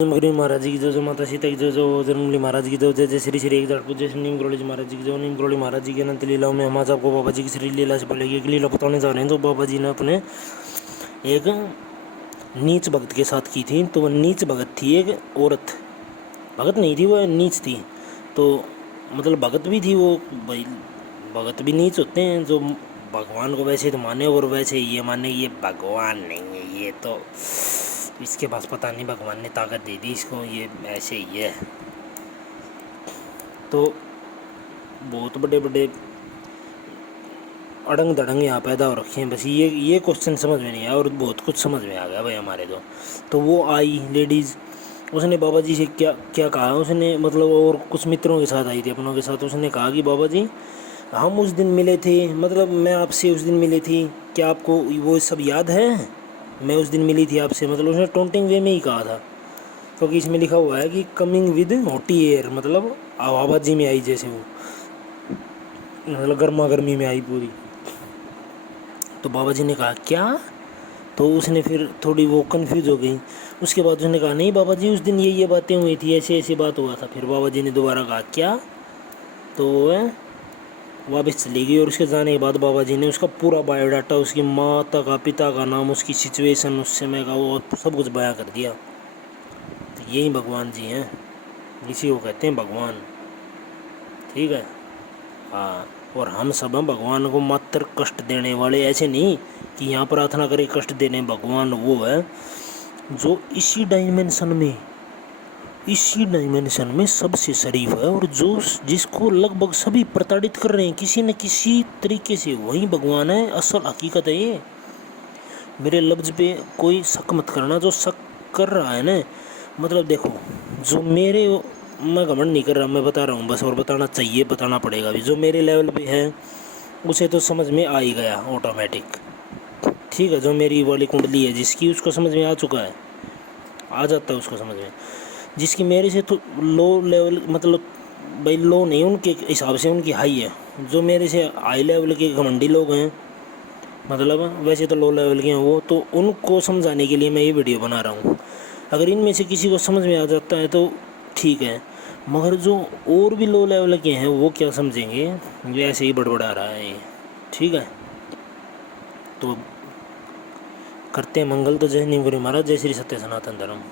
निमगढ़ी महाराज जी की जय, माता सीता की जय, जन्मली महाराज की जय, जय श्री श्री 1 पूज्य श्री नीम करोली जी महाराज जी की जय। नीम करोली महाराज जी की अनंत लीलाओं में हम आज आपको बाबा जी की श्री लीला से पहले एक लीला बताने जा रहे हैं। तो बाबा जी ने अपने एक नीच भगत के साथ की थी। तो वह नीच भगत थी, एक औरत, भगत नहीं थी, वह नीच थी। तो मतलब भगत भी थी वो, भाई भगत भी नीच होते हैं जो भगवान को वैसे तो माने और वैसे ये माने ये भगवान नहीं है, ये तो इसके पास पता नहीं भगवान ने ताकत दे दी इसको, ये ऐसे ही है। तो बहुत बड़े बड़े अड़ंग दड़ंग यहाँ पैदा हो रखे हैं। बस ये क्वेश्चन समझ में नहीं आया और बहुत कुछ समझ में आ गया भाई हमारे तो वो आई लेडीज़, उसने बाबा जी से क्या क्या कहा उसने, मतलब और कुछ मित्रों के साथ आई थी अपनों के साथ। उसने कहा कि बाबा जी हम उस दिन मिले थे, मतलब मैं आपसे उस दिन मिली थी, क्या आपको वो सब याद है? मैं उस दिन मिली थी आपसे, मतलब उसने टोंटिंग वे में ही कहा था, क्योंकि इसमें लिखा हुआ है कि कमिंग विद हॉटी एयर, मतलब आवाबाजी में आई जैसे वो, मतलब गर्मा गर्मी में आई पूरी। तो बाबा जी ने कहा क्या? तो उसने फिर थोड़ी वो कंफ्यूज हो गई। उसके बाद उसने कहा नहीं बाबा जी उस दिन ये बातें हुई थी, ऐसे ऐसे बात हुआ था। फिर बाबा जी ने दोबारा कहा क्या? तो वो वापस चली गई और उसके जाने के बाद बाबा जी ने उसका पूरा बायोडाटा, उसकी माता का, पिता का नाम, उसकी सिचुएशन, उस समय का वो सब कुछ बयां कर दिया। तो यही भगवान जी हैं, इसी को कहते हैं भगवान, ठीक है। हाँ, और हम सब हैं भगवान को मात्र कष्ट देने वाले, ऐसे नहीं कि यहाँ प्रार्थना करें कष्ट देने। भगवान वो है जो इसी डायमेंशन में सबसे शरीफ है और जो जिसको लगभग सभी प्रताड़ित कर रहे हैं किसी न किसी तरीके से, वही भगवान है। असल हकीकत है ये, मेरे लफ्ज़ पे कोई शक मत करना। जो शक कर रहा है ना, मतलब देखो, जो मैं घमंड नहीं कर रहा, मैं बता रहा हूँ बस, और बताना चाहिए, बताना पड़ेगा भी। जो मेरे लेवल पे है उसे तो समझ में आ ही गया ऑटोमेटिक, ठीक है। जो मेरी वाली कुंडली है जिसकी, उसको समझ में आ चुका है, आ जाता है उसको समझ में। जिसकी मेरे से तो लो लेवल, मतलब भाई लो नहीं, उनके हिसाब से उनकी हाई है। जो मेरे से हाई लेवल के घमंडी लोग हैं, मतलब वैसे तो लो लेवल के हैं वो, तो उनको समझाने के लिए मैं ये वीडियो बना रहा हूँ। अगर इनमें से किसी को समझ में आ जाता है तो ठीक है, मगर जो और भी लो लेवल के हैं वो क्या समझेंगे, ये ऐसे ही बड़बड़ा रहा है ये, ठीक है। तो करते हैं मंगल। तो जय नीम करोली महाराज, जय श्री सत्य सनातन धर्म।